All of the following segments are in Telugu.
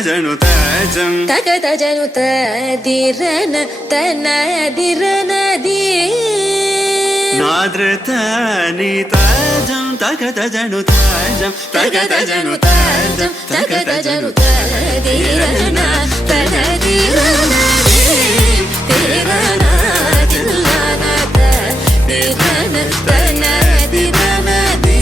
తజను తజం తగ తజను తదిరన తనదిరనది నాద్రతని తజం తగ తజను తజం తగ తజను తజం తగ తజను తదిరన తనదిరనది తిరన తిల్లన తదిరన తనదిరనది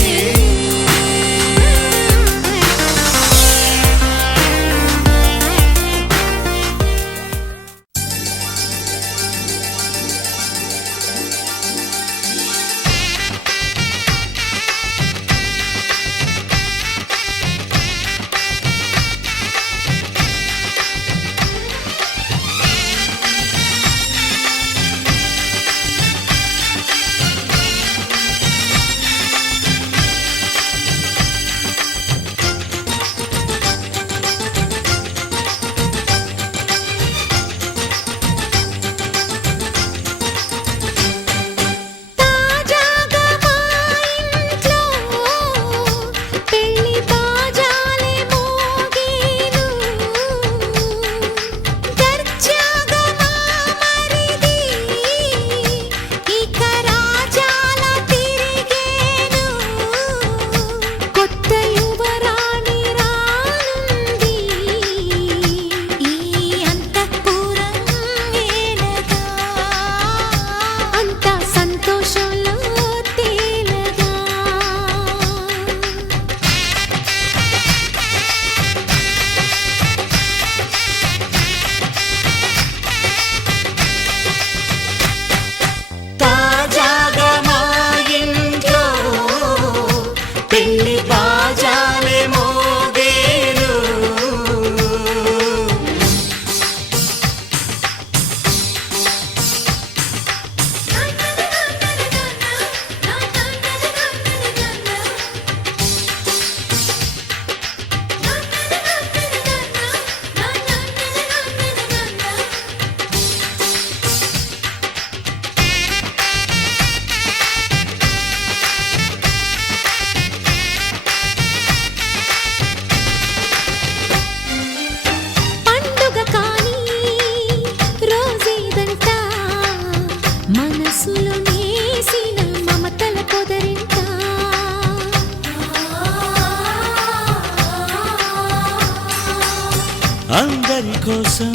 అందరి కోసం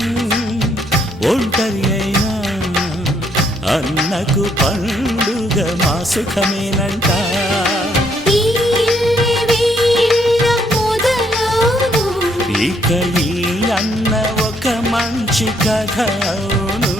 ఒంటరి అయినా అన్నకు పండుగ మా సుఖమేనంట. ఇక ఈ అన్న ఒక మంచి కథ అవును.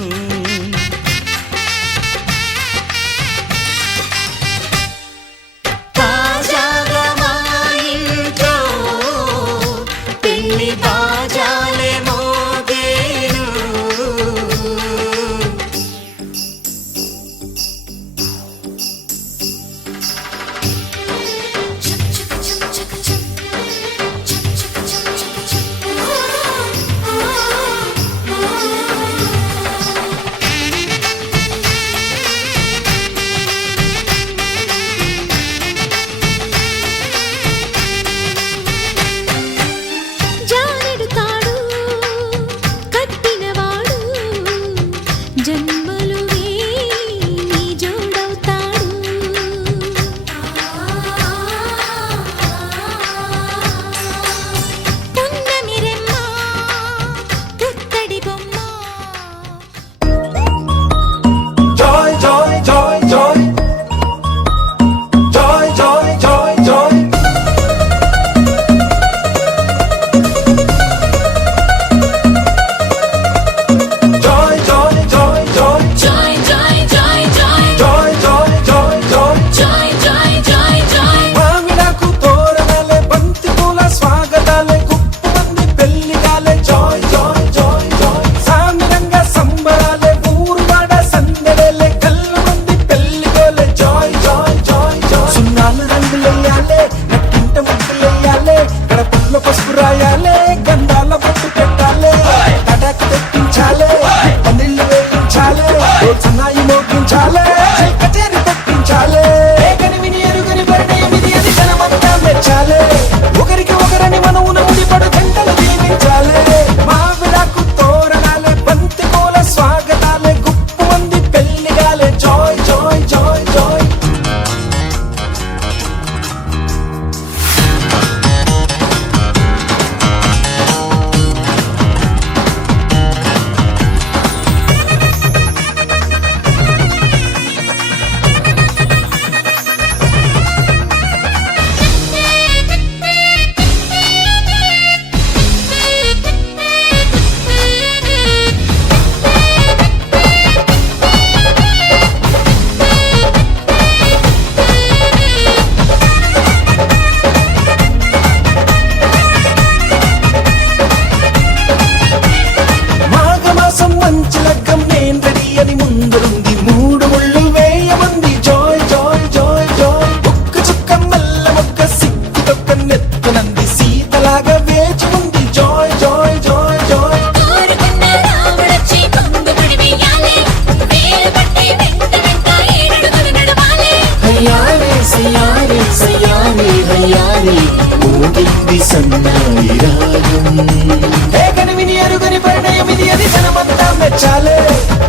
నచ్చాలే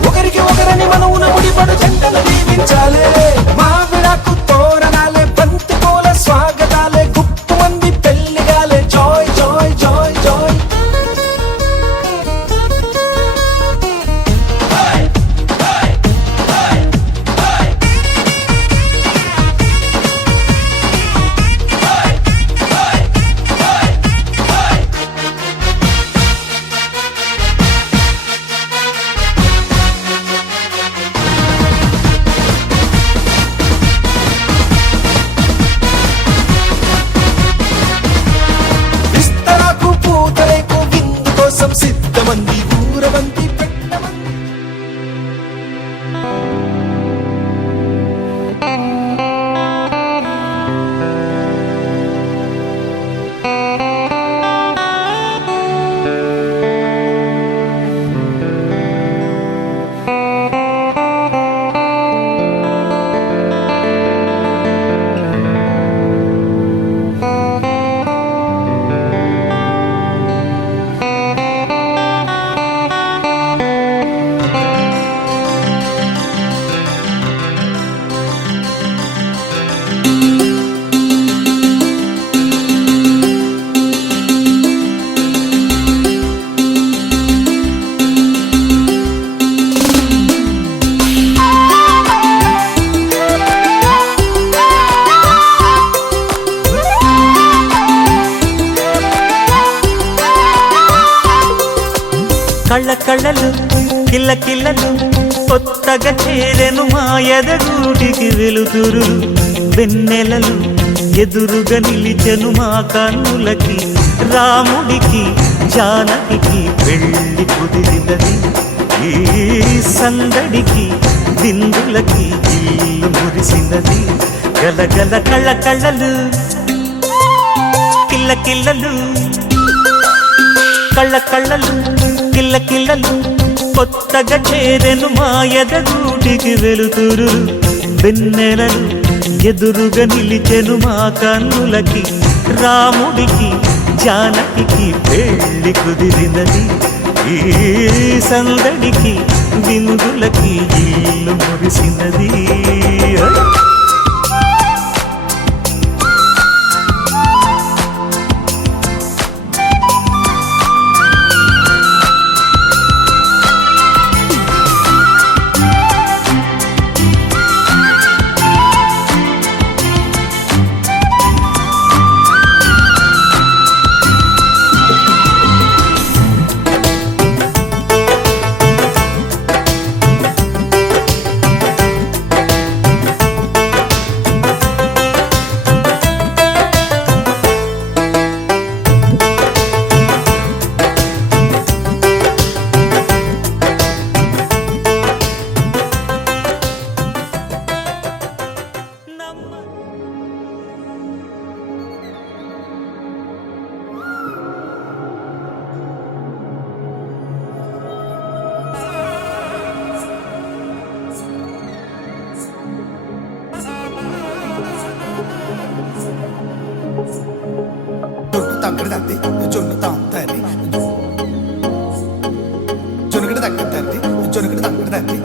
ఒకరికి ఒకరని మనవున ముడిపడు జంటలు దీవించాలే మా విడాకు తోరణాలే బంతి పూల స్వాగతాలే గుప్పు మంది పెళ్లిగాలే జాయ్ జాయ్ జాయ్ జాయ్ విస్తరాకు పూతరేకు విందు కోసం సిద్ధమంది ఊరవంతి పెట్టమంది కళ్ళ కళ్ళలు కిల్ల కిల్లలు కొత్తగా చేరెను మా ఎదగూటికి వెలుతురు వెన్నెలలు ఎదురుగా నిలిచెను మా కన్నులకి రాముడికి జానకి పెళ్లి కుదిరినది ఈ సందడికి దిందులకి ఇల్లు మురిసినది గలగల కళ్ళ కళ్ళలు కిల్ల కిల్లలు కళ్ళ కళ్ళలు కిల్ల కిల్లలు కొత్తగా చేరెను మా ఎదగూటికి వెలుతురు వెన్నెలలు ఎదురుగా నిలిచెను మా కన్నులకి రాముడికి జానకి పెళ్లి కుదిరినది ఈ సందడికి విందులకి ఇల్లు మురిసినది తగ్గడ తంది జొన్ను తాంతని జొనుగడ తగ్గడ తంది జొనుగడ తగ్గడ తంది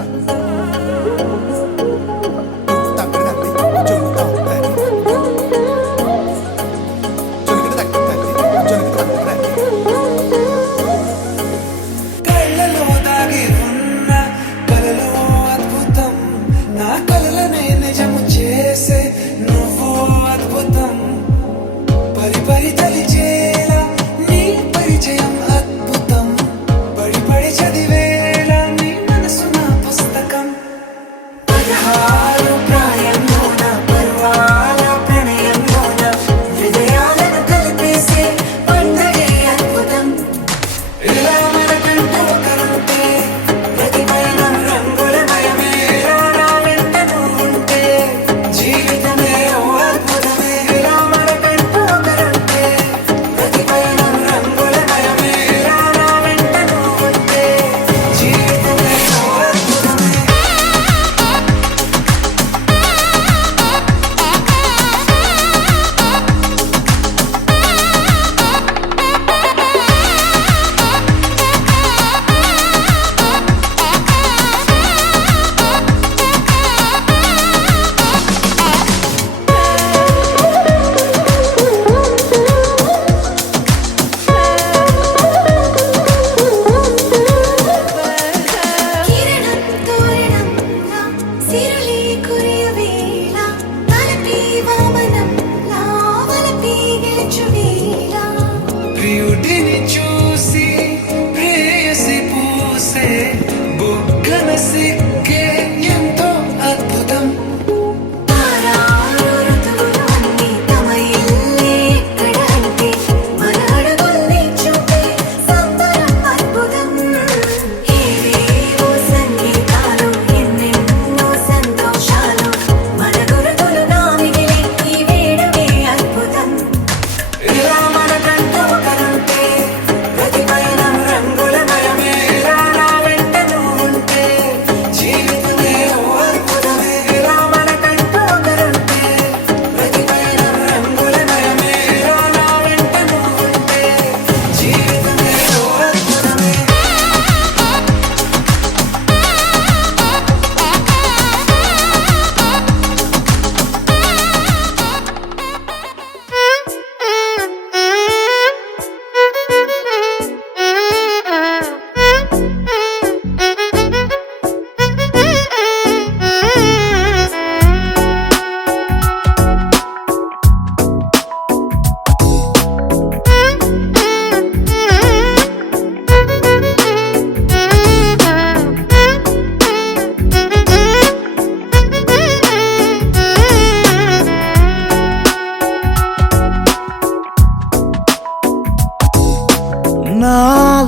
తగ్గడ తంది జొన్ను తాంతని జొనుగడ తగ్గడ తంది జొనుగడ తగ్గడ తంది కళ్ళలో దాగి ఉన్న కలలో అద్భుతం నా కలలనే నిజము చేసే నువ్వు అద్భుతం పరి పరి తలిచేలా నీ పరిచయం అద్భుతం పడి పడి చదివేలా నీ మనసు నా పుస్తకం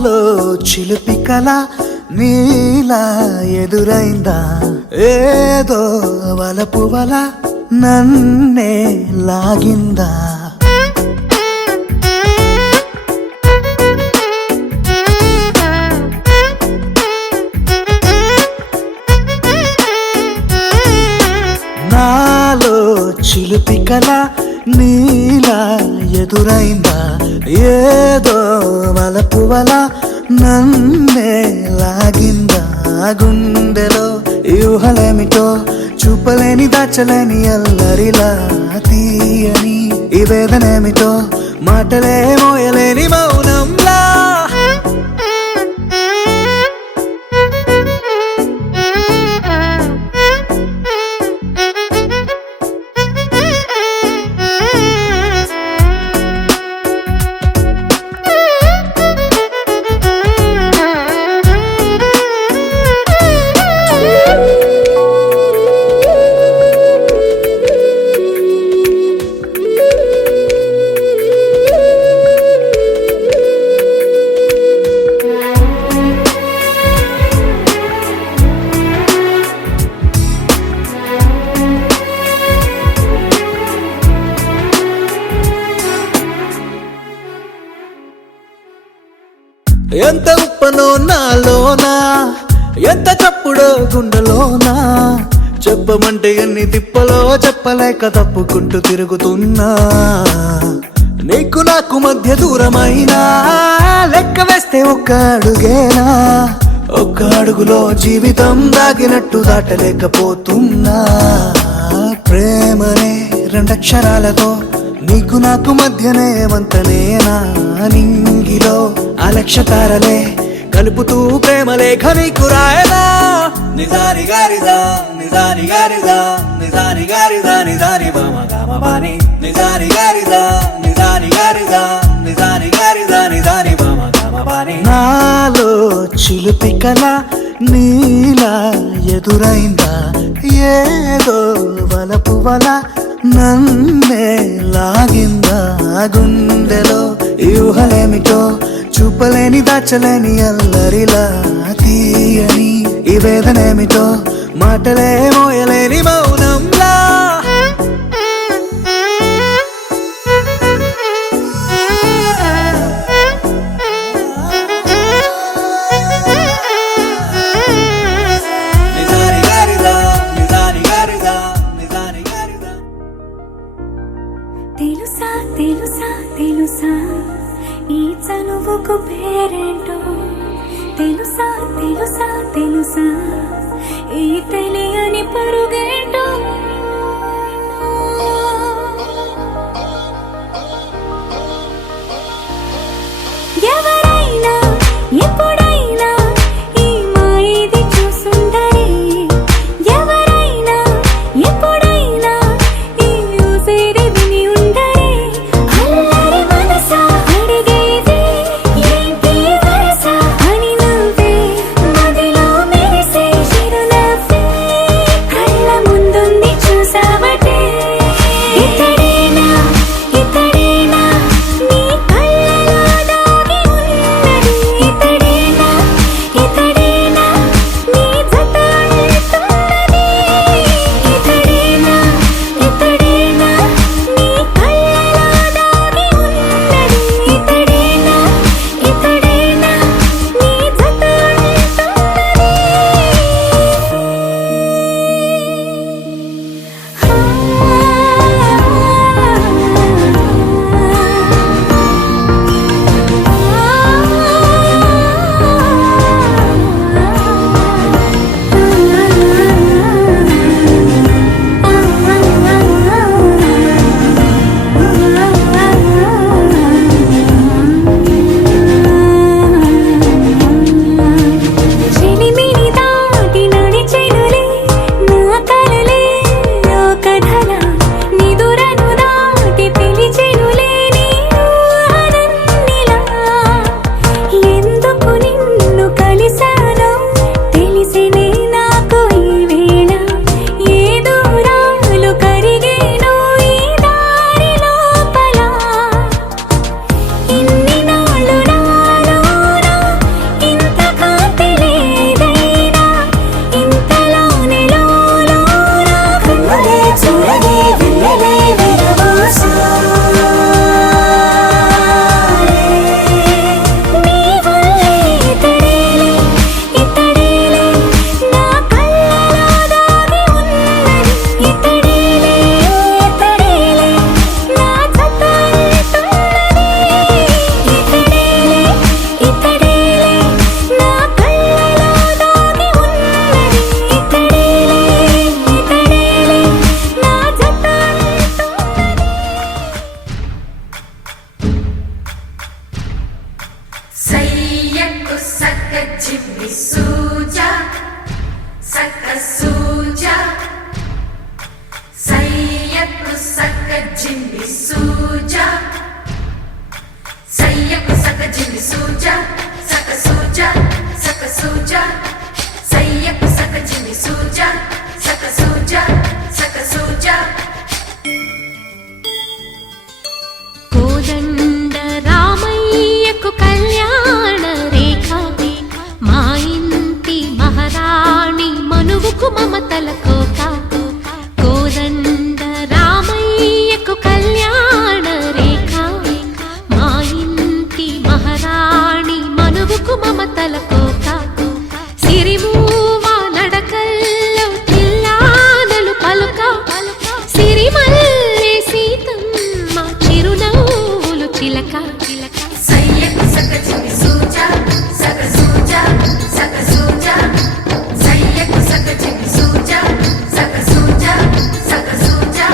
నాలో చిలిపి కల నీలా ఎదురైందా ఏదో వలపు వల నన్నే లాగిందా నాలో చిలిపి కల నీలా ఎదురైందా ఏదో వలపు వల నన్నే లాగిందా గుండెలో యూహలేమిటో చూపలేని దాచలేని అల్లరిలా తీయని ఈ వేదనేమిటో మాటలే మోయలేని మౌనంలా ఎంత ఉప్పనో నాలోనా ఎంత చప్పుడో గుండెలోనా చెప్పమంటే ఎన్ని తిప్పలో చెప్పలేక తప్పుకుంటూ తిరుగుతున్నా నీకు నాకు మధ్య దూరమైనా లెక్క వేస్తే ఒక్క అడుగేనా ఒక్క అడుగులో జీవితం దాగినట్టు దాటలేకపోతున్నా ప్రేమనే రెండక్షరాలతో నీకు నాకు మధ్యనే వంతనేనా నింగిలో అలక్షతారలే కలుపుతూ ప్రేమ లేఖ నీకు రాయనా నిజాని గారిజా నిజాని గారిజా నిజాని గారిజా నిజాని బామ గామబాని నిజాని గారిజా నిజాని గారిజా నిజాని గారిజా నిజాని బామ గామబాని నాలో చిలిపి కల నీలా ఎదురైందా ఏదో వలపు వల నన్నే లాగిందా గుండెలో యూహలేమిటో చూపలేని దాచలేని అల్లరిలా తీయని ఈ వేదనేమిటో మాటలే మోయలేని మౌనంలా తెలుసా తెలుసా తెలుసా ఈ చనువుకు పేరేంటో తెలుసా తెలుసా తెలుసా ఈ తెలియని పరుగేంటో ఎవరైనా ఎప్పుడైనా ఈ మాయది చూసుందరే ఎవరైనా ఎప్పుడైనా ఈ ఊసేది విని ఉండరే అల్లరి మనసా అడిగేది ఏంటి వరస అని నవ్వే మదిలో మెరిసే చిరునవ్వే కళ్ళ ముందుంది చూసావటే ఇతడేనా ఇతడేనా నీ కళ్ళలో దాగి ఉన్నది ఇతడేనా ఇతడేనా నీ జత అంటున్నది ఇతడేనా ఇతడేనా నీ కళ్ళలో దాగి ఉన్నది ఇతడేనా ఇతడేనా నీ జత చెలిమిని దాటి నడిచెనులే నా కలలే లోకధల నిదురను దాటి పిలిచెనులే నీ ఊహలన్నిలా ఎందుకు నిన్ను కలిసానో తెలిసినే నాకు ఈ వేళ ఏ దూరాలు కరిగేనో ఈ దారి లోపల ఇన్ని నాళ్ళు నాలోన Jimmy Suja, Saka Suja, Sayaku Saka Jimmy Suja, Sayaku Saka Jimmy Suja, Saka Suja, Saka Suja, Sayaku Saka Jimmy Suja, Saka Suja, Saka Suja. కోదండ రామయ్యకు కళ్యాణ రేఖ మా ఇంటి మహారాణి మనువుకు మమతల కోక కోదండ రామయ్యకు కళ్యాణ రేఖ మా ఇంటి మహారాణి మనువుకు మమతల కోక సిరిమూవ నడకల్లో తిల్లానలు పలుక సిరిమల్లె సీతమ్మ చిరునవ్వులు చిలక Sayaku Saka Jimmy Suja, Saka Suja, Saka Suja, Sayaku Saka Jimmy Suja, Saka Suja, Saka Suja.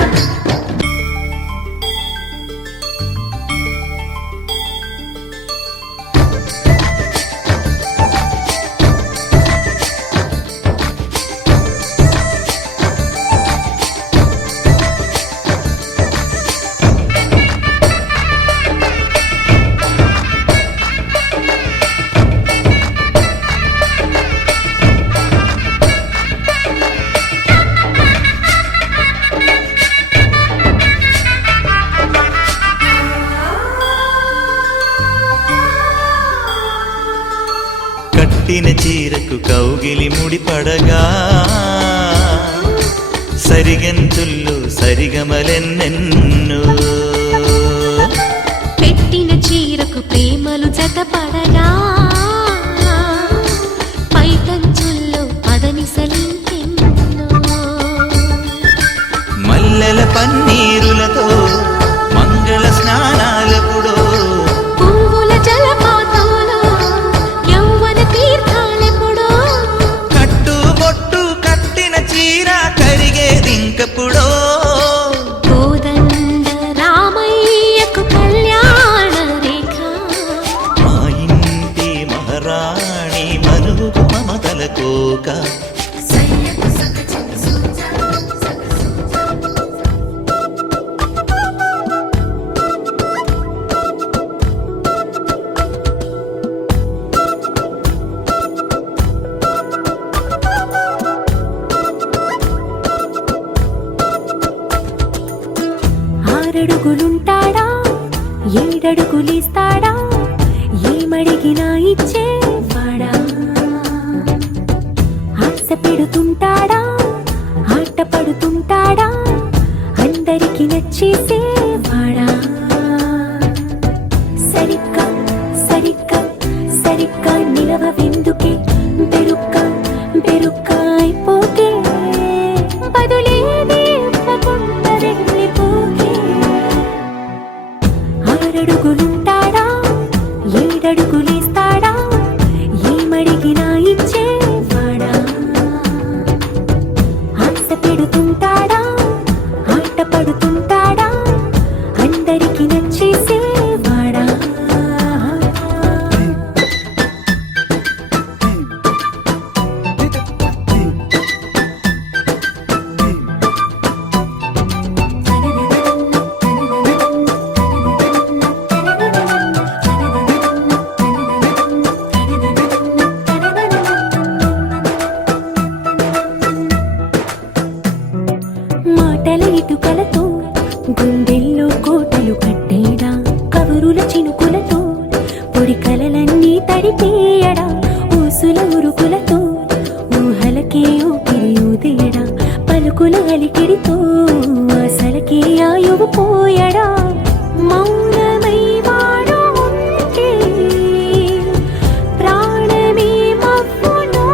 కట్టిన చీరకు కౌగిలి ముడిపడగా సరిగంతుల్లో సరిగమలెన్నెన్నో పెట్టిన చీరకు ప్రేమలు జతపడగా పైకంచుల్లో పదనిసలింకెన్నో మల్లెల పన్నీరులతో మంగళ స్నానాలపుడో పువ్వుల జలపాతంలో యౌవన తీర్థాలెప్పుడో కట్టుబొట్టు కట్టిన చీర కరిగేదింకపుడో కోదండ రామయ్యకు కళ్యాణ రేఖ మా ఇంటి మహారాణి మనువుకు మమతల కోక Sayaku Saka Jimmy Suja, Saka Suja. ఆరడుగులుంటాడా ఏడడుగులిస్తాడా ఏమడిగినా ఇచ్చేవాడా ఆశ పెడుతుంటాడా ఆట పడుతుంటాడా అందరికి నచ్చేసేవాడా సరిగ్గా సరిగ్గా సరిగ్గా నిలవెందుకే బెరుక్క బెరుక్క అయిపోతే బదులేది ఇవ్వకుండా వెళ్ళిపోకే ఆరడుగులుంటాడా ఏడడుగులేస్తాడా ఏమడిగినా ఇచ్చేవాడా ఆశ పెడుతుంటాడా ఆట పడుతుంటాడా అందరికి నచ్చేసేవాడా మాటల ఇటుకలతో గుండెల్లో కోటలు కట్టేడా కవరుల చినుకులతో పొడి కలలన్నీ తడిపేయడా ఊసుల ఉరుకులతో ఊహలకే ఊపిరి ఊదేయడా పలుకుల అలికిడితో అసలకే ఆయువు పోయడా మౌనమై వాడు ఉంటే ప్రాణమే మవ్వునో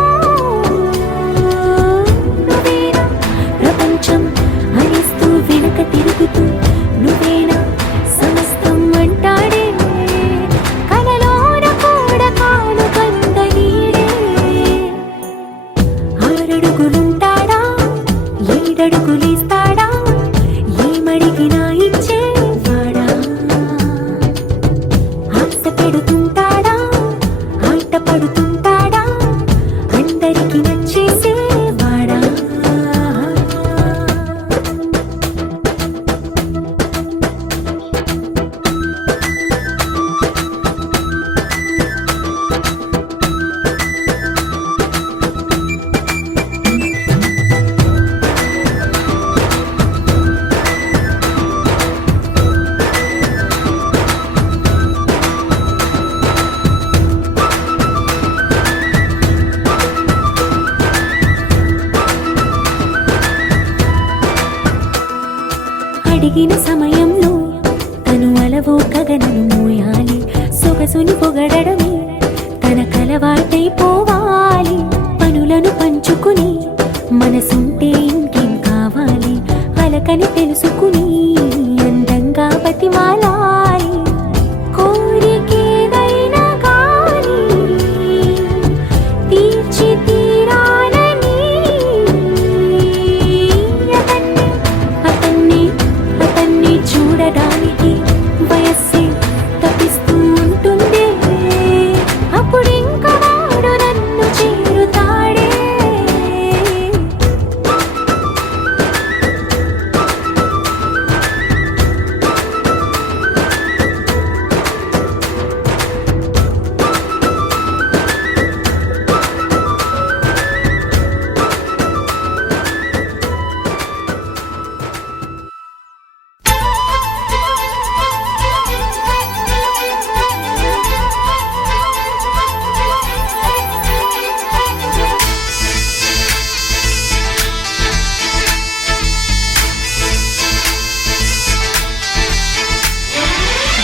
నువ్వేనా ప్రపంచం అరిస్తూ వెనుక తిరుగుతూ నువ్వేనా సమస్తం అంటాడే కలలోన కూడా కాను కంద నీడే ఆరడుగులుంటాడా ఏడడుగులేస్తాడా ఏమడిగినా ఇచ్చేవాడా ఆశ పెడుతుంటాడా ఆట పడుతుంటాడా అందరికి నచ్చేసేవాడా అడిగిన సమయంలో తను అలవో గగనను మోయాలి సొగసుని పొగడమే తన కలవాటైపోవాలి పనులను పంచుకుని మనసుంటే ఇంకేం కావాలి అలకని తెలుసుకుని అందంగా బతిమాలాలి కోరికేదైనా గాని తీర్చి తీరాలని అతన్ని చూడడానికి వయస్సే తప్పిస్తూ ఉంటుంది అప్పుడు ఇంకా వాడు నన్ను చేరుతాడే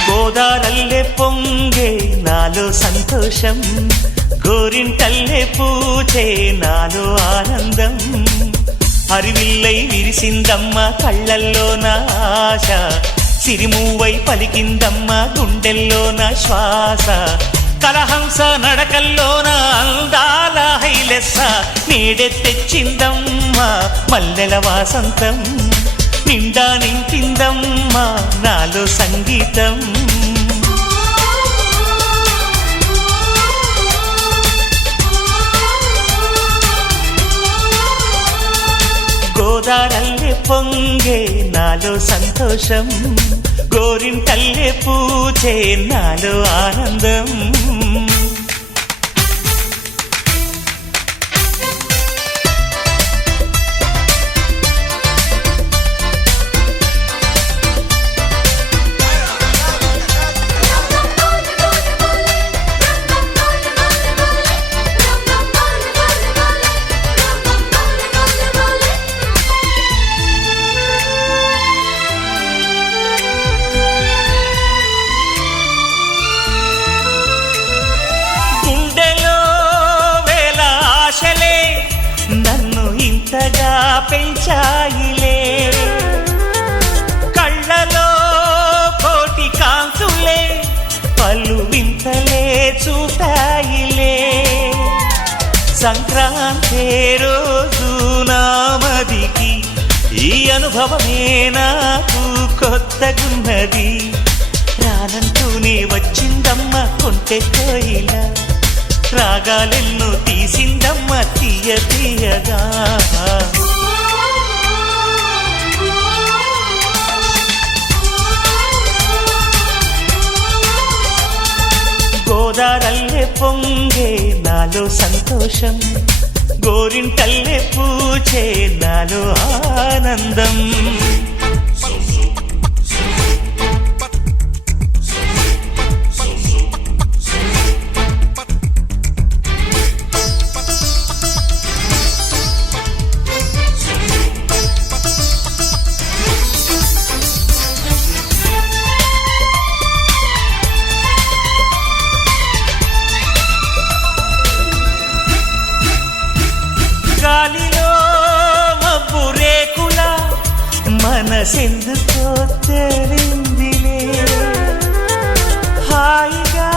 గోదారల్లే పొంగే నాలో సంతోషం గోరింటల్లే పూచే నాలో ఆనందం హరివిల్లై విరిసిందమ్మ కళ్ళల్లో నా ఆశ సిరిమూవై పలికిందమ్మ గుండెల్లో నా శ్వాస కలహంస నడకల్లోన అందాల హైలెస్స నీడే తెచ్చిందమ్మ మల్లెల వాసంతం నిండా నింపిందమ్మా నాలో సంగీతం గోదారల్లే పొంగే నాలో సంతోషం గోరింటల్లే పూచే నాలో ఆనందం ఇంతగా పెంచాయిలే కళ్ళలో కోటి కాంతులే పలు వింతలే చూపాయిలే సంక్రాంతి రోజు నామదికి ఈ అనుభవమే నాకు కొత్తగున్నది రానంటూనే వచ్చిందమ్మ కొంటె కోయిల రాగాలెన్నో తీసిందమ్మ తీయ తీయగా గోదారల్లే పొంగే నాలో సంతోషం గోరింటల్లే పూచే నాలో ఆనందం గాలిలో మబ్బు రేకుల మనసెందుకో తెలిందిలే హాయిగా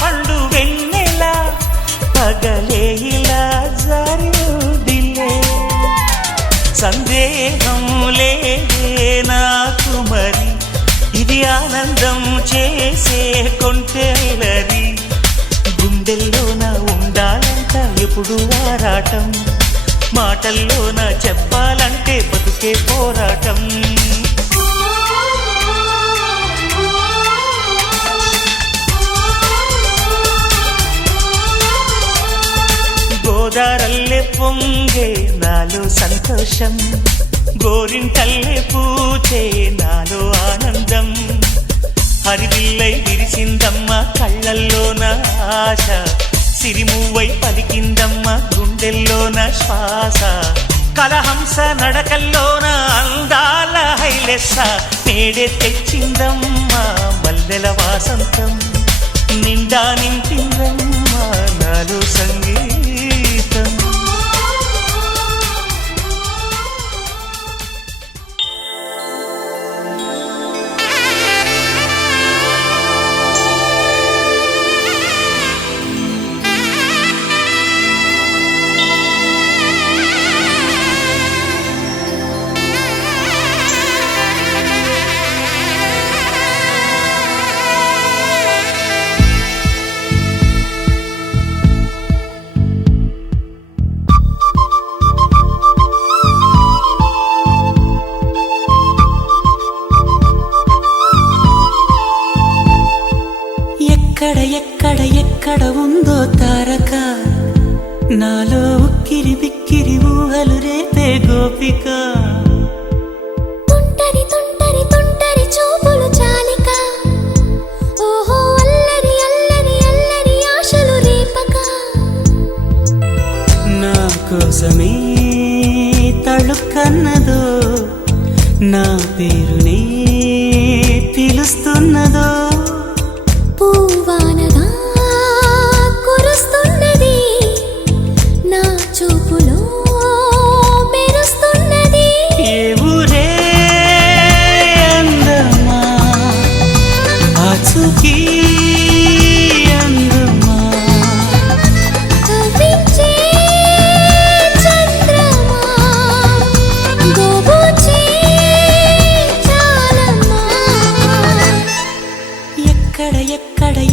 పండు వెన్నెల పగలే ఇలా జరిదిలే సందేహం లేదే నాకు మరి ఇది ఆనందం చేసే కొంటెలది గుండెల్లోన ఉండాలంట ఎప్పుడు ఆరాటం, మాటల్లోన చెప్పాలంటే బతుకే పోరాటం. గోదారల్లే పొంగే నాలో సంతోషం, గోరింటల్లే పూచే నాలో ఆనందం. హరివిల్లై విరిసిందమ్మ కళ్ళల్లోన ఆశ, సిరిమువ్వై పలికిందమ్మ గుండెల్లోన శ్వాస. కలహంస నడకల్లోన అందాల హైలెస్స, నేడే తెచ్చిందమ్మ మల్లెల వాసంతం. నిండా నింపిందమ్మ నాలో సంగీతం. ఎక్కడ ఉందో తారక, నాలో ఉక్కిరి బిక్కిరి ఊహలు రేపే గోపిక. తుంటరి తుంటరి తుంటరి చూపులు చాలిక, ఓహో అల్లరి అల్లరి అల్లరి ఆశలు రేపక. నా కోసమే తళుక్కన్నదో, నా పేరునే పిలుస్తున్నదో. పూవానగా కురుస్తున్నది, నా చూపులో మెరుస్తున్నది. ఏ ఊరే అందమా, ఆచూకీ అందమా. కవ్వించే చంద్రమా, గోబూచే చాలమ్మా.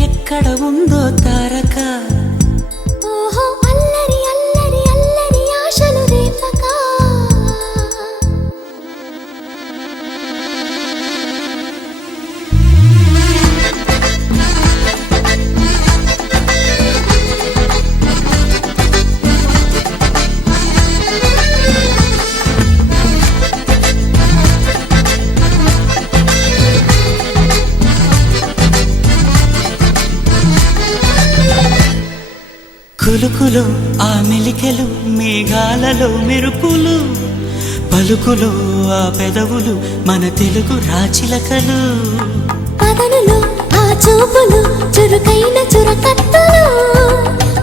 ఎక్కడ ఉందో తారక, ఓహో అల్లరి అల్లరి అల్లరి ఆశలు రేపక. కులుకులు ఆ మెలికెలు, మేఘాలలో మెరుపులు, పలుకులో ఆ పెదవులు మన తెలుగు రాచిలకలు. పదనులు ఆ చూపులు చురుకైన చురకత్తలు,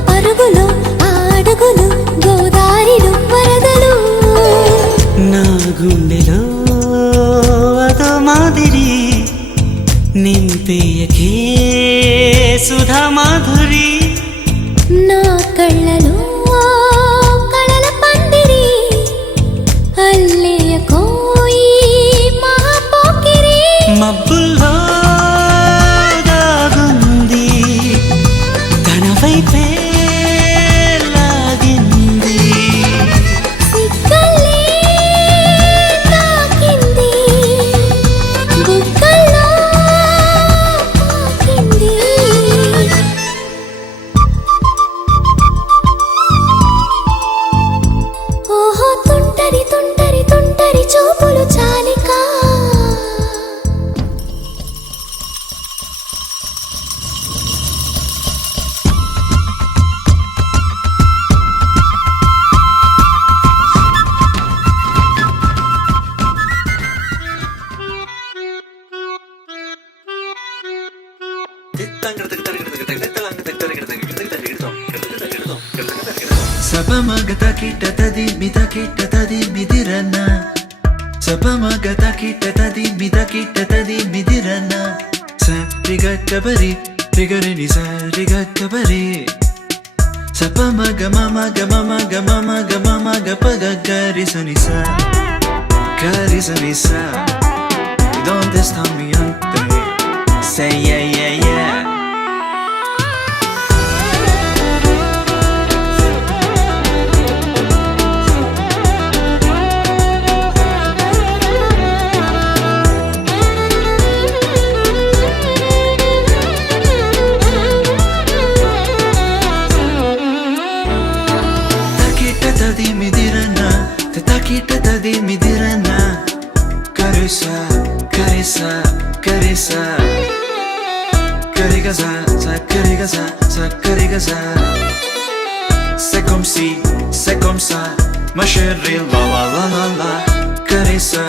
పరుగులు ఆ అడుగులు గోదారిలు వరదలు. నా గుండెలో అదో మాదిరి నింపేయకే సుధా మాధురి. నా కళ్ళలో కళల పందిరి, అల్లేయ కోయి మహాపోకిరి. మబ్బుల్లో దాగుంది, తన వైపే లాగింది. సిగ్గలే తాకింది, బుగ్గల్లో తాకింది. ఓహో తుంటరి తుంటరి తుంటరి చూపులు చాలిక. Sapamagata kita tadi midirana. Sapamagata kita tadi midirana. Sa rigatta bari, rigarini sa rigatta bari. Sapamaga mama ga mama ga mama ga mama ga paga gari sanisa. Gari sanisa. Donde sta mi ante? Say yeah yeah yeah. sa. C'est comme si, c'est comme ça, ma chérie, la la la la la. Caressa,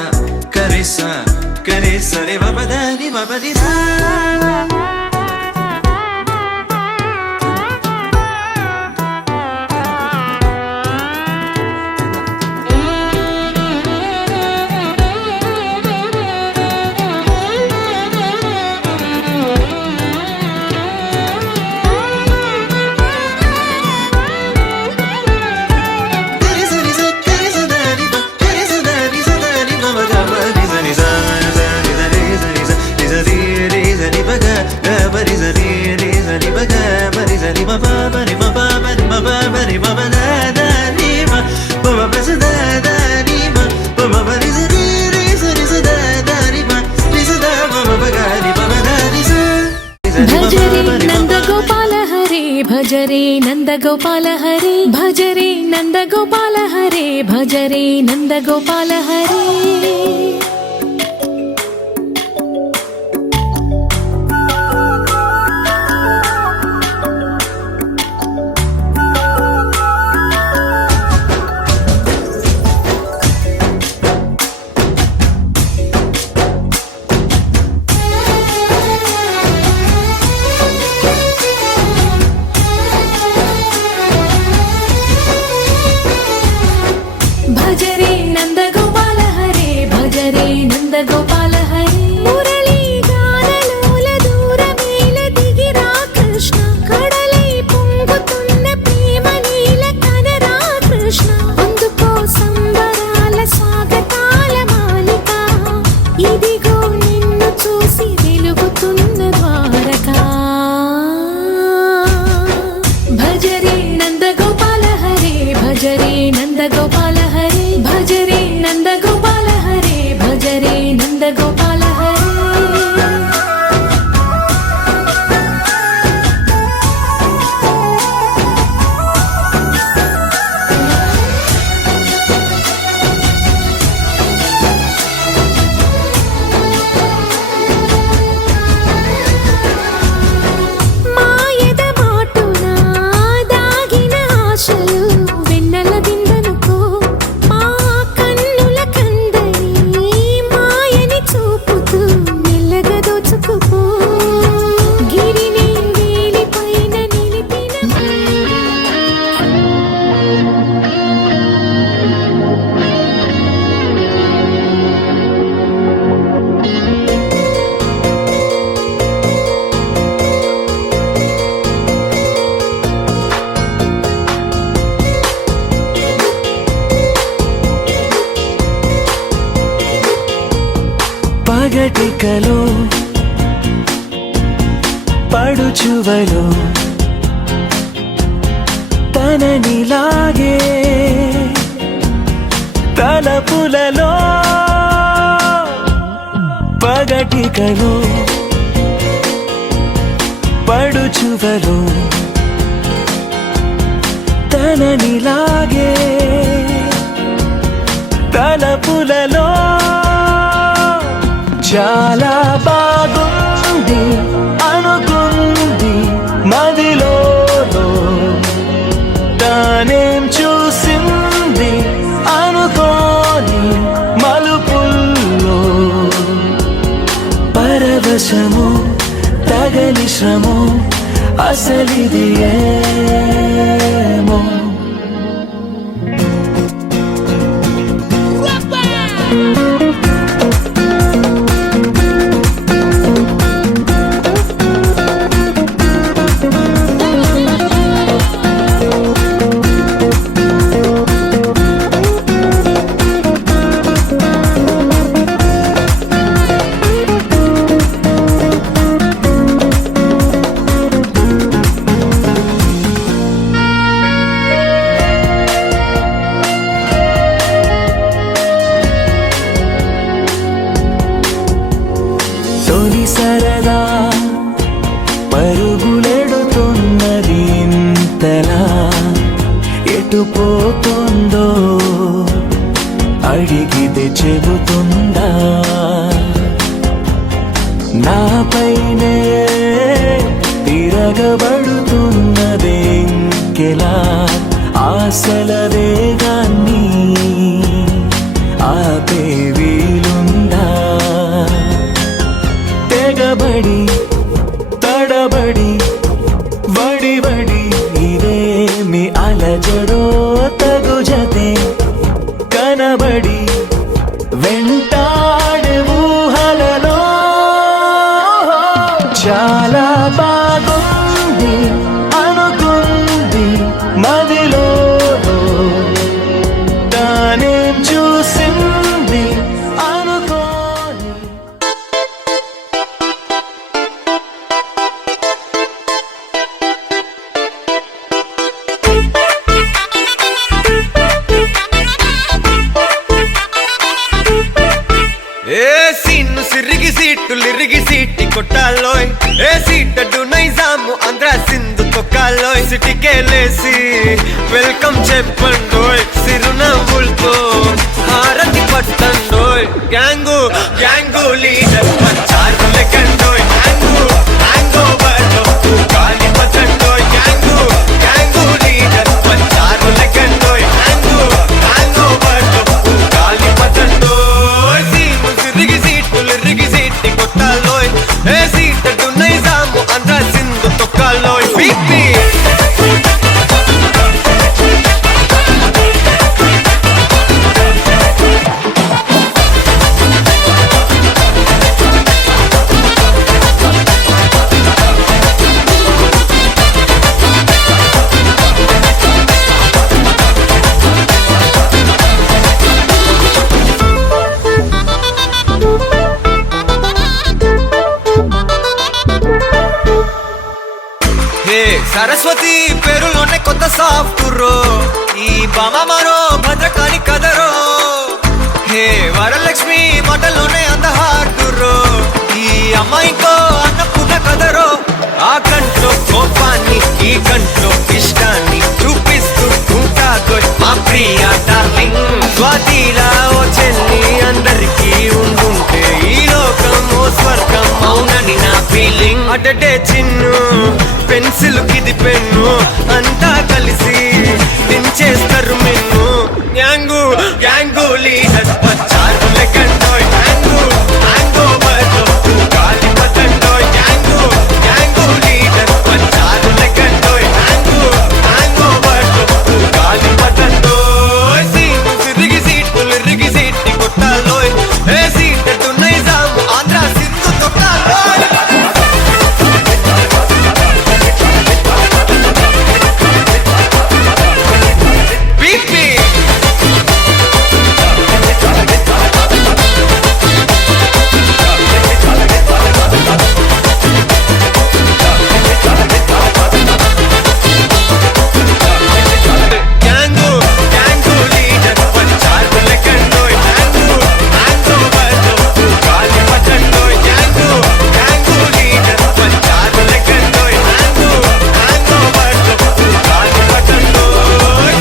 caressa, caressa, re ba ba da di ba ba di da. भजरे Nand Gopal हरे भजरे नंद गोपाल हरे भजरे नंद गोपाल हरे भजरे नंद गोपाल हरे भजरे नंद गोपाल हरे मुरली गानलोल दूरमेल दिगिरा कृष्ण कड़लै పొంగుతున్న ప్రేమ నీల కనరా కృష్ణ అందుకో సంబరాల స్వాగతాల మాలిక ఇదిగో నిన్ను చూసి వెలుగుతున్న ద్వారకా భజరే నంద గోపాల హరే భజరే నంద గోపాల हरे भजरे नंद गोपाल हरे भजरे नंद गोपाल हरे మాయద మాటునా దాగిన ఆశలు వెన్నెల బిందెనుకో పగటికలో పడుచువలో తననిలాగే తలపులలో పగటికలో పడుచువలో తననిలాగే తలపులలో చాలా బాగుంది అనుకుంది మదిలో తానేం చూసింది అనుకోని మలుపుల్లో పరవశము తగలి శ్రమో అసలిది ఏమో తొలి సరదా పరుగులెడుతున్నది ఇంతలా ఎటు పోతుందో అడిగితే చెబుతుందా నాపైనే తిరగబడుతున్నదే ఇంకెలా ఆశల వేగాన్ని ఆపే వీలుందా తెగబడి తడబడి వడి ఇదేమి అలజడో తగు జతే కనబడి వెంటాడే ఊహలలో చాలా బాగుంది అనుకుంది మదిలో తానేం చూసింది అనుకోని ఏ సీన్ను సిరిగి సీట్టులిరిగి సీటి కొట్టాలోయ్ ఏ సీటడు నైజాము ఆంధ్ర సింధు తొక్కాలోయ్ సిటీకేలేసి వెల్కమ్ చెప్పండోయ్ సిరునవ్వులతో హారతి పట్టండోయ్ గ్యాంగు గ్యాంగు లీడర్ పంచారు లెక్కండోయ్ గ్యాంగు గ్యాంగో బర్లో గాలి పట్టండోయ్ గ్యాంగు గ్యాంగు లీడర్ పంచారు లెక్కండోయ్ గ్యాంగు గ్యాంగో బర్లో గాలి పట్టండోయ్ సీను సిరిగి సీటులిరిగి సీటి కొట్టాలోయ్ ఏ సీటడు నైజాము ఆంధ్ర సింధు తొక్కాలోయ్ పీపీ హే సరస్వతి పేరులోనే కొత్త సాఫ్టురో ఈ బామ మరో భద్రకాళి కదరో హే వరలక్ష్మి మాటలోనే అందహాటురో ఈ అమ్మాయికో అన్నపూర్ణ కదరో ఆ కంట్లో కోపాన్ని ఈ కంట్లో ఇష్టాన్ని చూపిస్తూ ఉంటాదో మా ప్రియ డార్లింగ్ స్వాతిలా ఓ చెల్లి అందరికీ ఉండుంటే ఈ లోకం ఓ స్వర్గం అవునని నా ఫీలింగ్ అటటే చిన్ను పెన్సిల్ కిది పెన్ను అంతా కలిసి దించేస్తారు మెన్ను గ్యాంగు గ్యాంగు లీడర్ వచ్చారు లెక్కండోయ్ గ్యాంగు గ్యాంగో బర్లో గాలి పట్టండోయ్ గ్యాంగు గ్యాంగు లీడర్ వచ్చారు లెక్కండోయ్ గ్యాంగు గ్యాంగో బర్లో గాలి పట్టండోయ్ సీను సిరిగి సీటులిరిగి సీటి కొట్టాలోయ్ ఏ సీటడు నైజాము ఆంధ్ర సింధు తొక్కాలోయ్ పీపీ గ్యాంగు గ్యాంగు లీడర్ పంచారు లెక్కండోయ్ గ్యాంగు గ్యాంగో బర్లో గాలి పట్టండోయ్ గ్యాంగు గ్యాంగు లీడర్ పంచారు లెక్కండోయ్ గ్యాంగు గ్యాంగో బర్లో గాలి పట్టండోయ్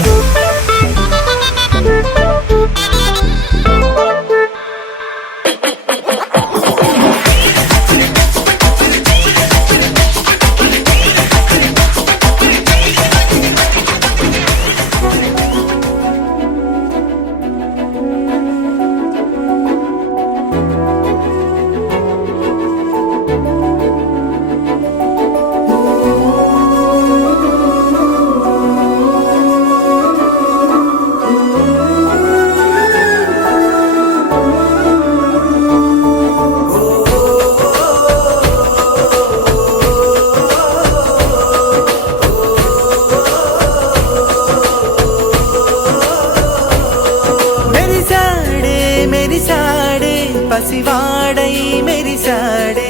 మెరిసాడే పసివాడై మెరిసాడే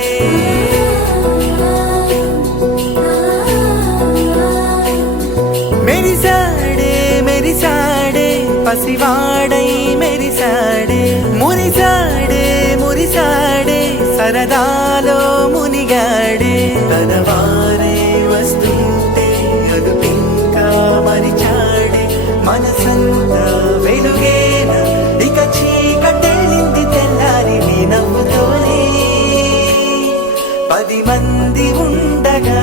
మెరిసాడే పసివాడై మెరిసాడే మురిసాడే సరదాలో మునిగాడే తనవారే వస్తుంటే అదుపింకా మరిచాడే మనసంతా వెలుగేన ఇక చీకటెళ్ళింది తెల్లారి నీ నవ్వుతోనే 10 మంది ఉండగా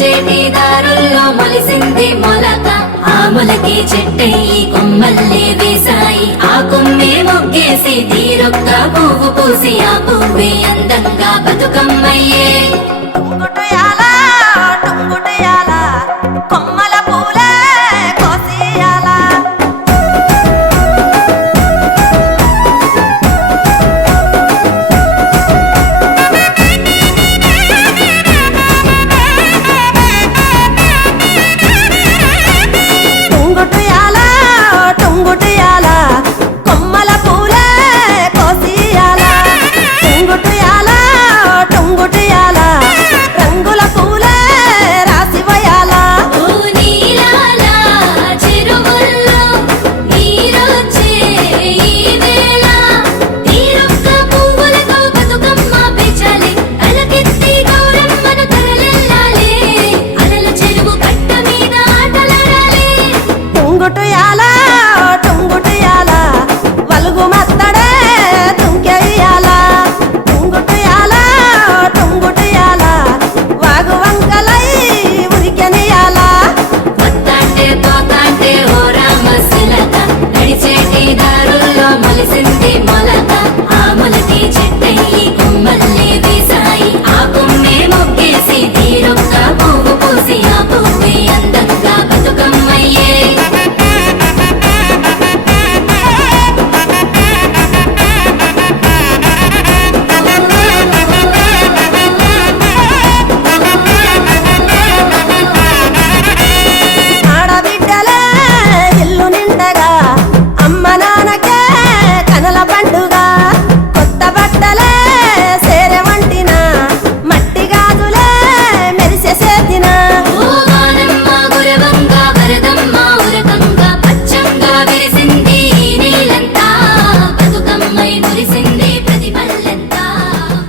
నడిచేటి దారుల్లో మొలిసింది మొలక ఆ మొలకే చెట్టయి కొమ్మల్లే వేసాయి ఆ కొమ్మే మొగ్గేసి తీరొక్క పువ్వు పూసి ఆ పువ్వే అందంగా బతుకమ్మయ్యే టుంగుటయాల టుంగుటయాల కొమ్మల పూలే కోసియాల టుంగుటయాల టుంగుటయాల కొమ్మల పూలే కోసియాల టుంగుటయాల టుంగుటయాల రంగుల పూలే రాసివయాల ఓ నీలాల చెరువుల్లో నీరొచ్చే ఈ వేళ తీరొక్క పువ్వులతో బతుకమ్మ పెంచాలి అలకెత్తి గౌరమ్మను తరలిల్లాలి అలల చెరువు కట్ట మీద ఆటలాడాలి టుంగుటయాల టుంగుటయాల వలుగు మత్తడే తుంకెయ్యాల టుంగుటయాల టుంగుటయాల వాగు వంకలై ఉరికెనియాల వత్తాంటే పోతాంటే ఓ రామశిలక నడిచేటి దారుల్లో మొలిసింది మొలక ఆ మొలకే చెట్టయి కొమ్మల్లే వేసాయి ఆ కొమ్మే మొగ్గేసి తీరొక్క పువ్వు పూసి ఆ పువ్వే అందంగా బతుకమ్మయ్యే ఆడబిడ్డలే ఇల్లు నిండగా అమ్మ నాన్నకే కనుల పండుగ కొత్త బట్టలే సేరె వంటిన మట్టి గాజులే మెరిసే చేతిన ఓ వానమ్మ గురవంగ వరదమ్మ ఉరకంగా పచ్చంగా విరిసింది ఈ నీలంతా బతుకమ్మై మురిసింది ప్రతి పల్లెంతా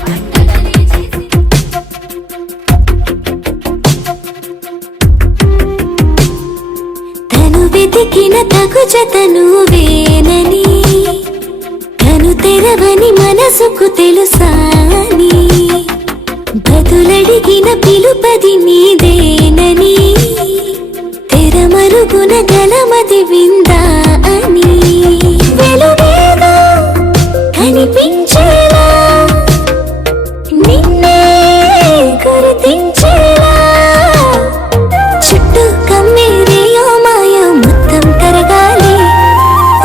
పండగలే చేసింది తను వెతికిన తగు జతను వేనని తను తెరవని మనసుకు తెలుసాని బదులడిగిన పిలుపది నీదేనని తెరమరుగున గలమది విందా అని వెలుగేదో కనిపించేలా నిన్నే గుర్తించేలా చుట్టూ కమ్మేరేయో మాయ మొత్తం కరగాలి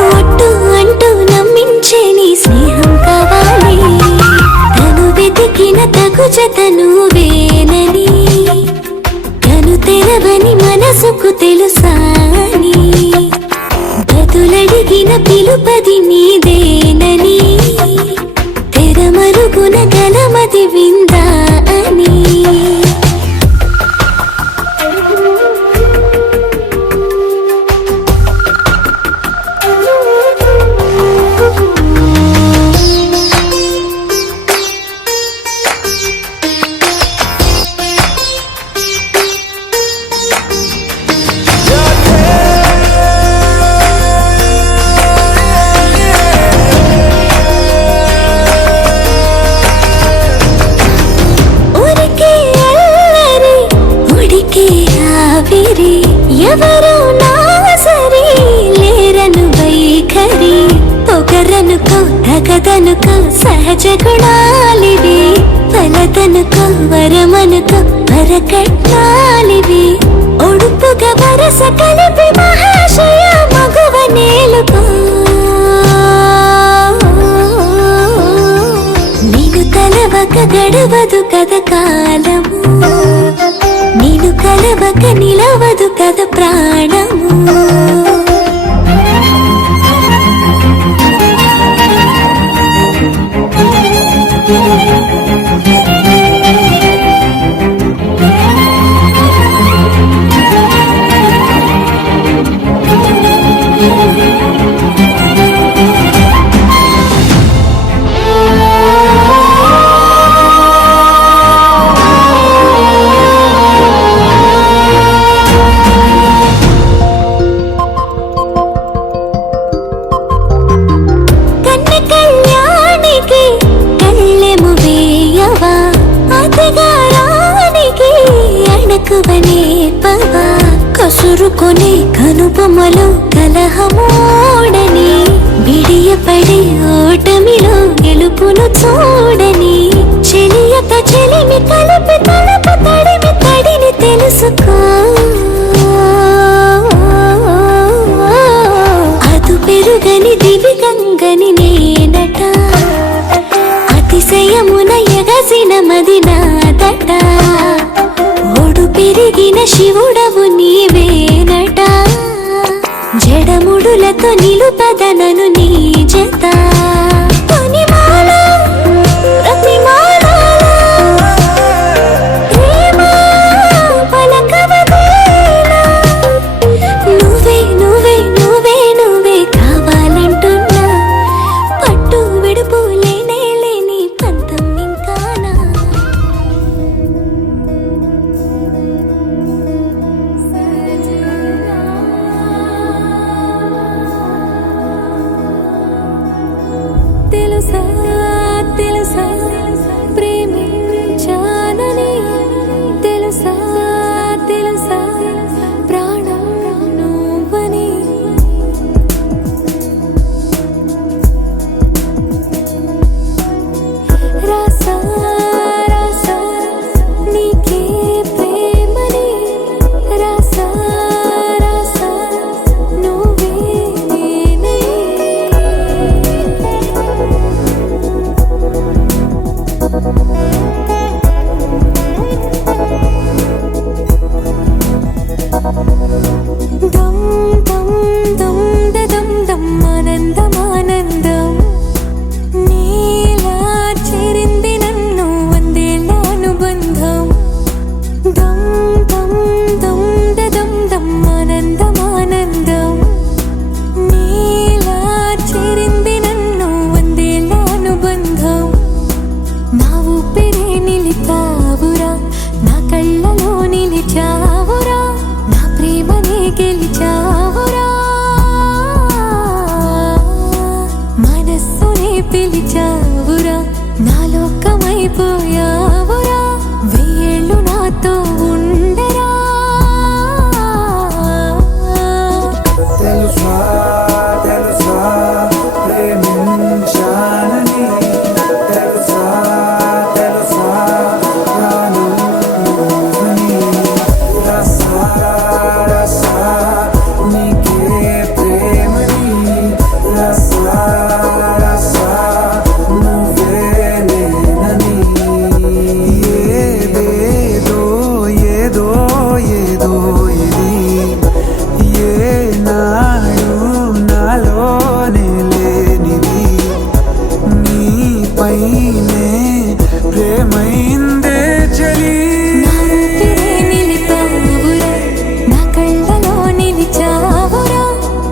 ఒట్టు అంటూ నమ్మించే నీ స్నేహం కావాలి తను వెతికిన తగు జతను వేనని తను తెరవని మనసుకు తెలుసాని బదులడిగిన పిలుపది నీదేనని తెరమరుగున గలమది విందా అని ఉరికే అల్లరి ఉడికే ఆవిరి ఎవరు నా సరి లేరను వైఖరి పొగరనుకో తగదనుకో సహజ గుణాలివి ఫలదనుకో వరమనుకో వరకట్నాలివి ఒడుపుగా వరస కలిపి మహాశయ మగువ నేలుకో నేను తలవక గడవదు కద కాలము నేను కలవక నిలవదు కద ప్రాణము నేర్పవా కసురుకొని కనుబొమ్మలో కలహమోడని బిడియపడి ఓటమిలో గెలుపును చూడని చెలియత చెలిమి కలిపి తలపు తడిమి తడిని తెలుసుకో అదు పెరుగని దివి గంగని నేనట అతిశయమున ఎగసిన మది నాదట ఓడు పెరిగిన శివుడవు నీవేనట జడముడులతో నిలుపదనను నీ జత తొనిమాల, ప్రతిమాల, ప్రేమ పలకవదేలా. నువ్వే నువ్వే నువ్వే నువ్వే కావాలంటున్నా పట్టు విడుపు లేనే లేని పంతం ఇంకానా. తెలుసా తెలుసా ప్రేమించానని తెలుసా తెలుసా ప్రాణం నువ్వని రాసా రాసా నీకే ప్రేమని రాసా రాసా నువ్వే నేనై. దమ్ దమ్ దమ్ దమ్ దమ్ ఆనందం ఆనందం నీలా చేరింది నన్ను వందేళ్ళ అనుబంధం. దమ్ దమ్ దమ్ దమ్ దమ్ ఆనందం ఆనందం నీలా చేరింది నన్ను వందేళ్ళ అనుబంధం. నా ఊపిరే నిలిపావురా నా కళ్ళలో నిలిచావురా నా ప్రేమనే గెలిచావురా మనస్సునే పిలిచావురా నా లోకమైపోయావురా వెయ్యేళ్ళు నాతో ఉండరా. తెలుసా తెలుసా ప్రేమించానని తెలుసా తెలుసా ప్రాణం నువ్వని రసా రసా నీకే ప్రేమని రసా రసా నువ్వే నేనని. ఏదేదో ఏదో ఏదో ఇది ఏనాడు నాలోనే లేనిది నీపైనే ప్రేమైందే చలి. నా ఊపిరే నిలిపావురా నా కళ్ళలో నిలిచావురా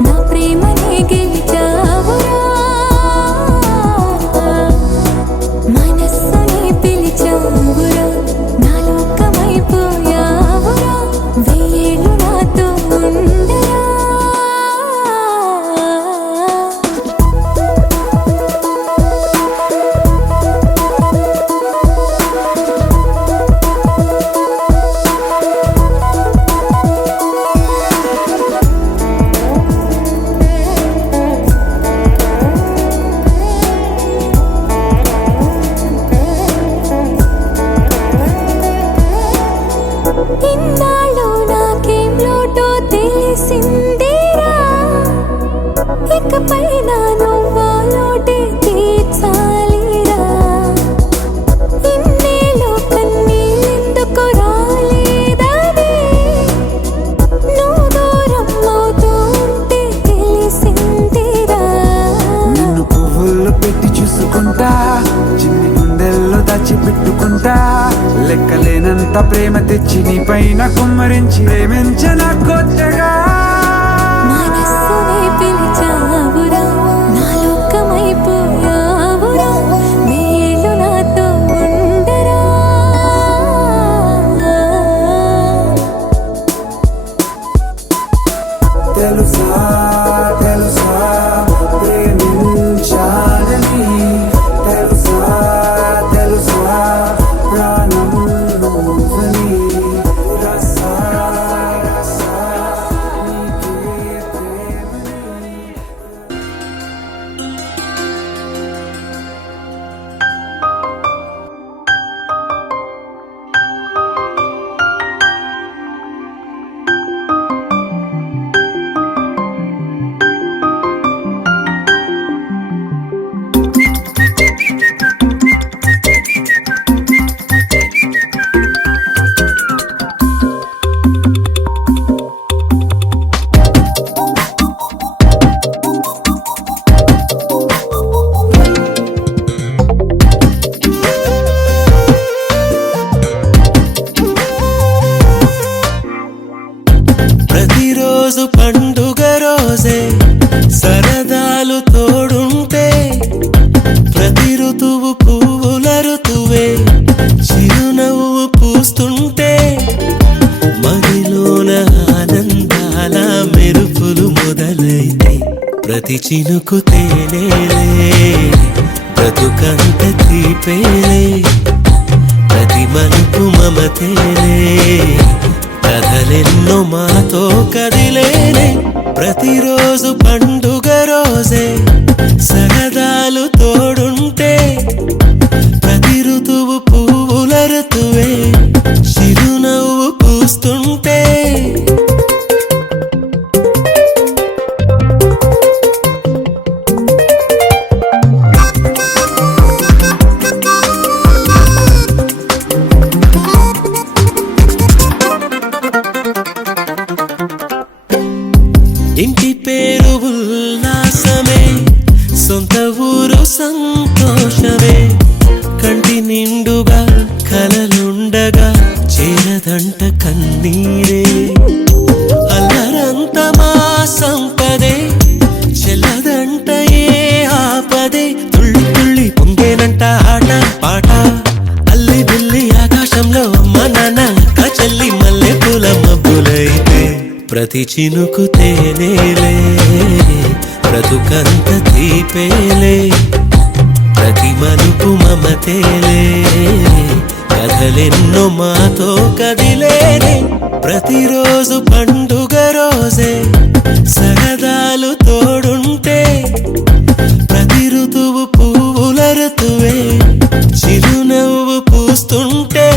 నా ప్రేమనే గెలిచావురా మనస్సునే పిలిచావురా నా లోకమైపోయావురా వెయ్యేళ్ళు నాతో ఉండరా. ఇన్నాళ్ళు నాకేం లోటో తెలిసిందిరా ఇకపై నా నువ్వా లోటే తీర్చాలిరా. ఇన్నేళ్ళు కన్నీళ్ళెందుకు రాలేదని నువ్వు దూరం అవుతూ ఉంటే తెలిసిందిరా. నిన్ను పువ్వుల్లో పెట్టి చూసుకుంటా చిన్ని గుండెల్లో దాచిపెట్టుకుంటా లెక్కలేనంత ప్రేమ తెచ్చి నీ పైన కుమ్మరించి ప్రేమించిన కొత్తగా. మనస్సునే పిలిచావురా నా లోకమైపోయావురా వెయ్యేళ్ళు నాతో ఉండరా. తెలుసా తెలుసా ప్రేమించానని తెలుసా తెలుసా ప్రాణం నువ్వని రసా చినుకు తేనేలే బ్రతుకంత తీపేలే ప్రతి మలుపు మమతేలే కథలెన్నో మాతో కదిలేనే ప్రతిరోజు పండుగ రోజే సరదాలు తోడుంటే ప్రతి ఋతువు పువ్వుల ఋతువే చిరునవ్వు పూస్తుంటే ఇంటి పేరు ఉల్లాసమే సొంత ఊరు సంతోషమే కంటి నిండుగా కలలుండగా చేరదంట కన్నీరే అల్లరంత మా సంపదే చెల్లదంట ఏ ఆపదే తుళ్ళి తుళ్ళి పొంగేనంట ఆట పాట అల్లి బిల్లి ఆకాశంలో అమ్మ నాన్న అక్క చెల్లి మల్లె పూల మబ్బులైతే ప్రతి చినుకు తేనేలే బ్రతుకంత తీపేలే ప్రతి మలుపు మమతేలే కథలెన్నో మాతో కదిలేనే ప్రతిరోజు పండుగ రోజే సరదాలు తోడుంటే ప్రతి ఋతువు పువ్వుల ఋతువే చిరునవ్వు పూస్తుంటే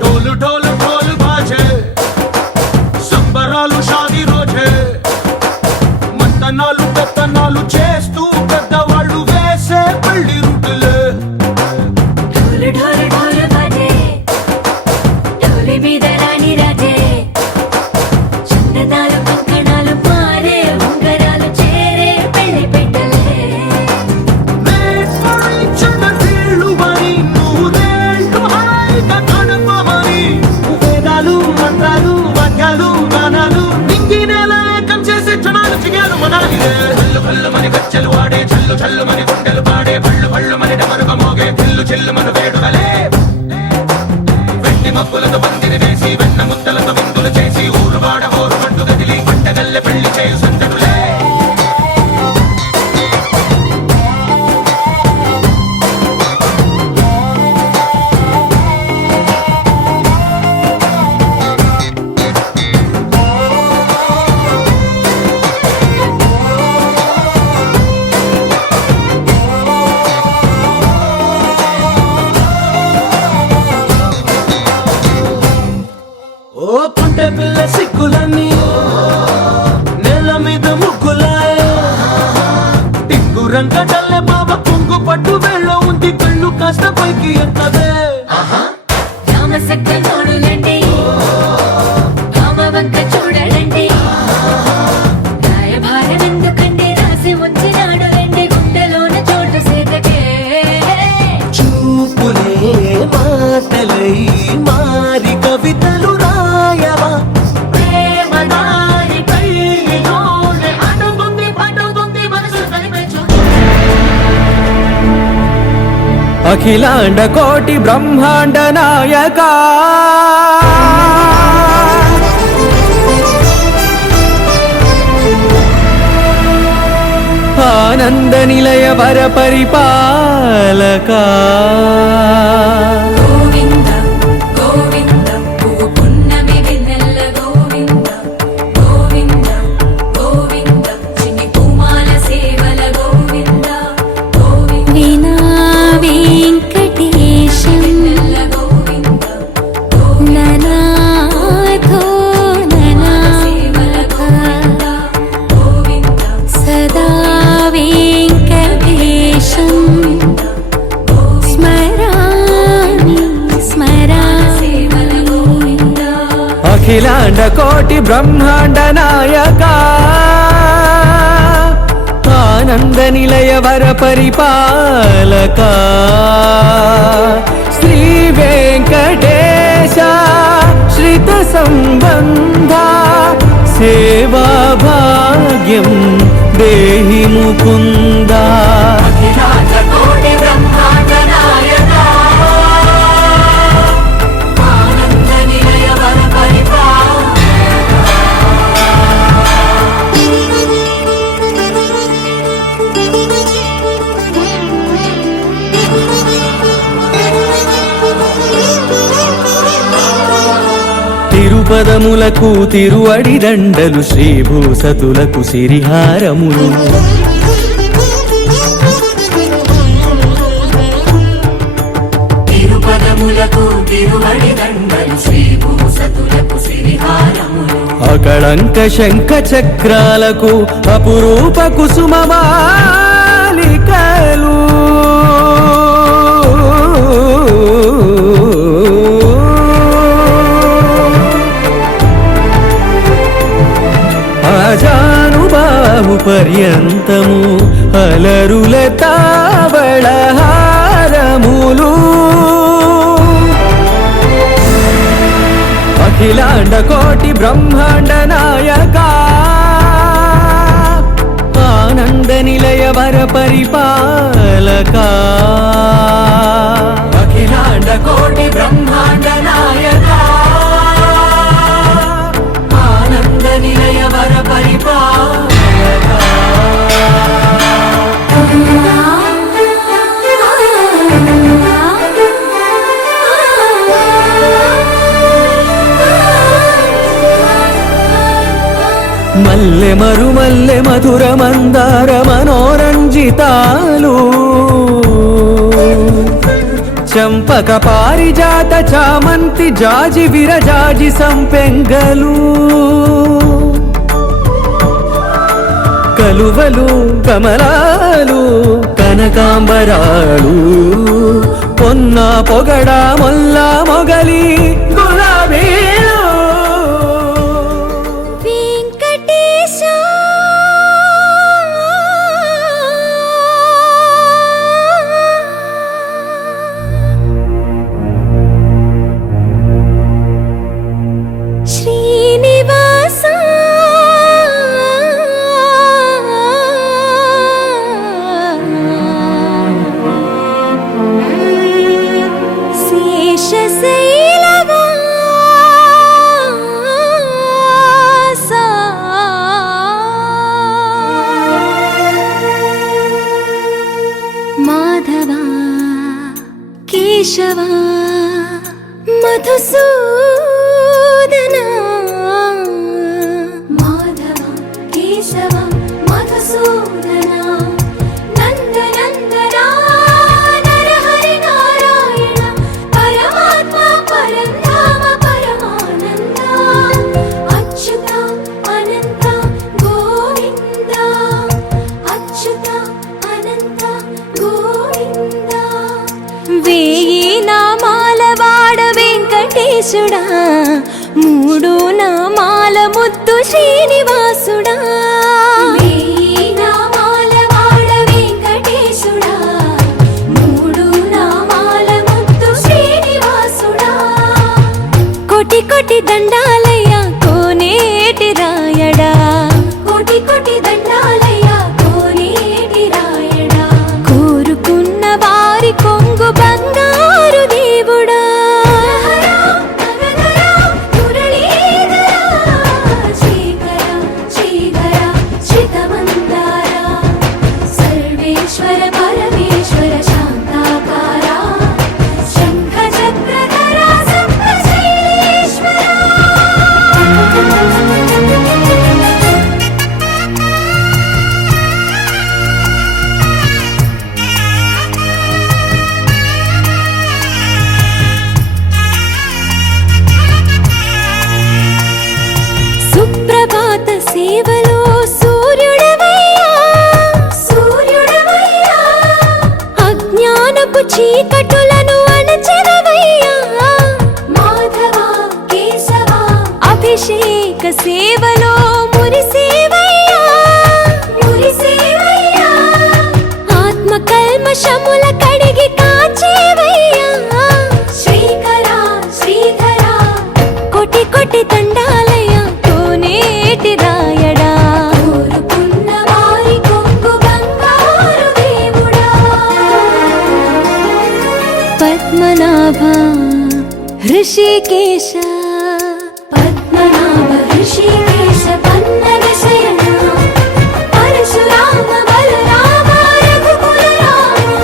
ढोल ढोल ढोल बाजे సంబరాలు షాదీ రోజే మంతనాలు పెత్తనాలు చేస్తూ పెద్దవాళ్ళు వేసే పెళ్లి రుటులే ఢోలు ఢోలు ఢోలు బాజే ఢోలి మీద రాణి రాజే చందనాలు కంకణాలు మారే ఉంగరాలు చేరే పెళ్లి పెట్టలే చిన్నీళ్ళు మరి నూరేళ్ళు హాయిగా గడపమని వేదాలు మంత్రాలు వాక్యాలు గానాలు నింగి నేల ఏకం చేసే క్షణాలు చిగాలు మనాలి చల్లు కల్లు మని గచ్చలు వాడే చల్లు చల్లు మని గుండెలు పాడే పళ్ళు పళ్ళు మని డమరుగ మోగే పిల్లు చెల్లు మన వేడుకలే వెండి మబ్బులతో పందిరి వేసి వెన్న ముద్దలతో విందులు చేసి ఊరు వాడ హోరు మంటు గదిలి పంటగల్లె పెళ్లి చేయు సందడులే ఓ పుంటె పిల్ల సిక్కులన్నీ నేల మీద ముగ్గులాయ టింగు రంగడల్లె బాబ కొంగు పట్టు వేళ్ళ ఉంది కళ్ళు కాస్త పైకి ఎత్తదే రామ సక్క నోడులండి రామ వంక చూడలండి రాయభారం ఎందుకండి రాసి ఉంచినాడు రండి గుండెలోన చోటు సేతకే చూపులే మాటలై మారి కవితలు రాయవా ప్రేమ దారి పెళ్లిలోనే అడుగుంది పడుతుంది మనసు కలిపేచు అఖిలాండ కోటి బ్రహ్మాండ నాయక ఆనంద నిలయ వర పరిపాలక గోవింద గోవింద పువ్వు పున్నమి వెన్నెల గోవింద గోవింద గోవింద చిన్ని కుమాల సేవల గోవింద గోవింద వినా వెంకటేశం వెన్నెల గోవింద ననాథో సేవల గోవింద గోవింద సదా వెంకటేశం స్మరామి అఖిలాండ కోటి బ్రహ్మాండ నాయక ఆనంద నిలయ వర పరిపాలక శ్రీ వెంకటేశ శ్రిత సంబంధ సేవా భాగ్యం దేహి ముకుందా. తిరుపదములకు తిరువడి దండలు శ్రీభూసతులకు సిరిహారములు తిరుపదములకు తిరువడి దండలు శ్రీభూసతులకు సిరిహారములు అకళంక శంఖ చక్రాలకు అపురూప కుసుమమాలికలు ఆజానుబాహు పర్యంతము అలరుల తావళహారములు అఖిలాండ కోటి బ్రహ్మాండ నాయక ఆనంద నిలయ వర పరిపాలక అఖిలాండ కోటి బ్రహ్మాండ నాయక ఆనంద నిలయ వర పరిపాలక. మల్లె మరుమల్లె మధుర మందార మనోరంజితాలు చంపక పారిజాత చామంతి జాజి విరజాజి సంపెంగలు కలువలు కమలాలు కనకాంబరాలు పొన్న పొగడ మొల్ల మొగలి గులాబీలు మాధవా కేశవా మధుసూదనా మాధవ కేశవ మధుసూదన నందనందన నరహరి నారాయణ పరమాత్మ పరంధామ పరమానంద అచ్యుత అనంత గోవింద అచ్యుత అనంత గోవింద. వేయి నామాల వాడ వెంకటేశుడా మూడు నామాల ముద్దు శ్రీనివాసుడా వేయి నామాల వాడ వెంకటేశుడా మూడు నామాల ముద్దు శ్రీనివాసుడా. కోటి కోటి దండాలయ్యా కోనేటి రాయడా కోటి కోటి దండాలయ్యా కోనేటి రాయడా కోరుకున్న వారి కొంగు బంగారు దేవుడా మురళీధర శ్రీకర శ్రీకర ఋషికేశ పద్మనాభ ఋషికేశ పన్నగ శయన పరశురామ బలరామ రఘుకుల రామ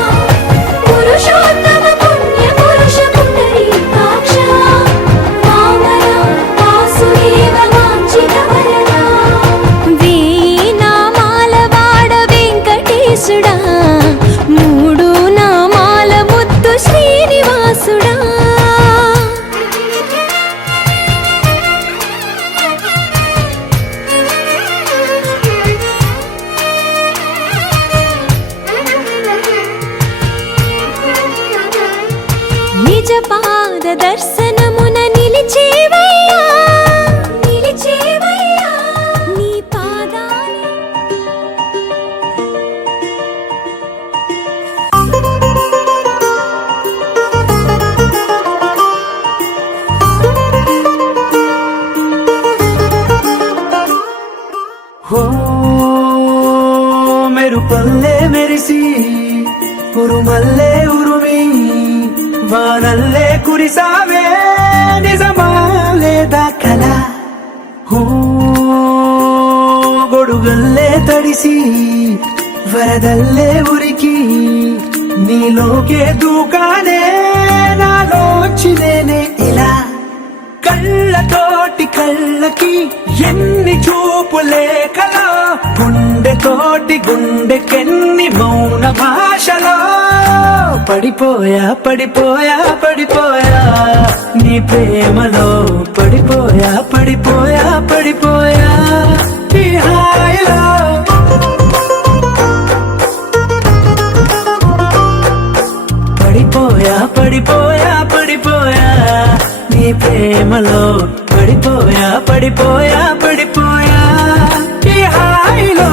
పురుషోత్తమ పుణ్య పురుష పుండరీకాక్ష వామన వాసుదేవ వాంఛిత వరదా వీణామాల వాడ వెంకటేశుడా మూడు నామాల ముద్దు శ్రీనివాసుడా నిజ పాద దర్శనమున నిలిచేవయ్యా నిలిచేవయ్యా నీ పాదాలు హో మెరుపల్లే మెరిసి ఉరుమల్లే ఉరుమి వానల్లే కురిసావే నిజమా లేదా కల హో గొడుగల్లే తడిసి వరదల్లే ఉరికి నీలోకే దూకానే నాలోంచి నేనే ఇలా కళ్ళతోటి కళ్ళకి ఎన్ని చూపులే కలా గుండెతోటి గుండెకెన్ని మౌన భాషలో పడిపోయా పడిపోయా పడిపోయా నీ ప్రేమలో పడిపోయా పడిపోయా పడిపోయా ఈ హాయిలో పడిపోయా పడిపోయా పడిపోయా నీ ప్రేమలో పడిపోయా పడిపోయా పడిపోయా ఈ హాయిలో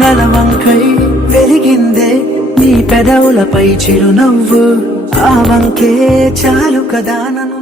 నలవంకై వెలిగిందే నీ పెదవులపై చిరునవ్వు ఆ వంకే చాలు కదా నన్ను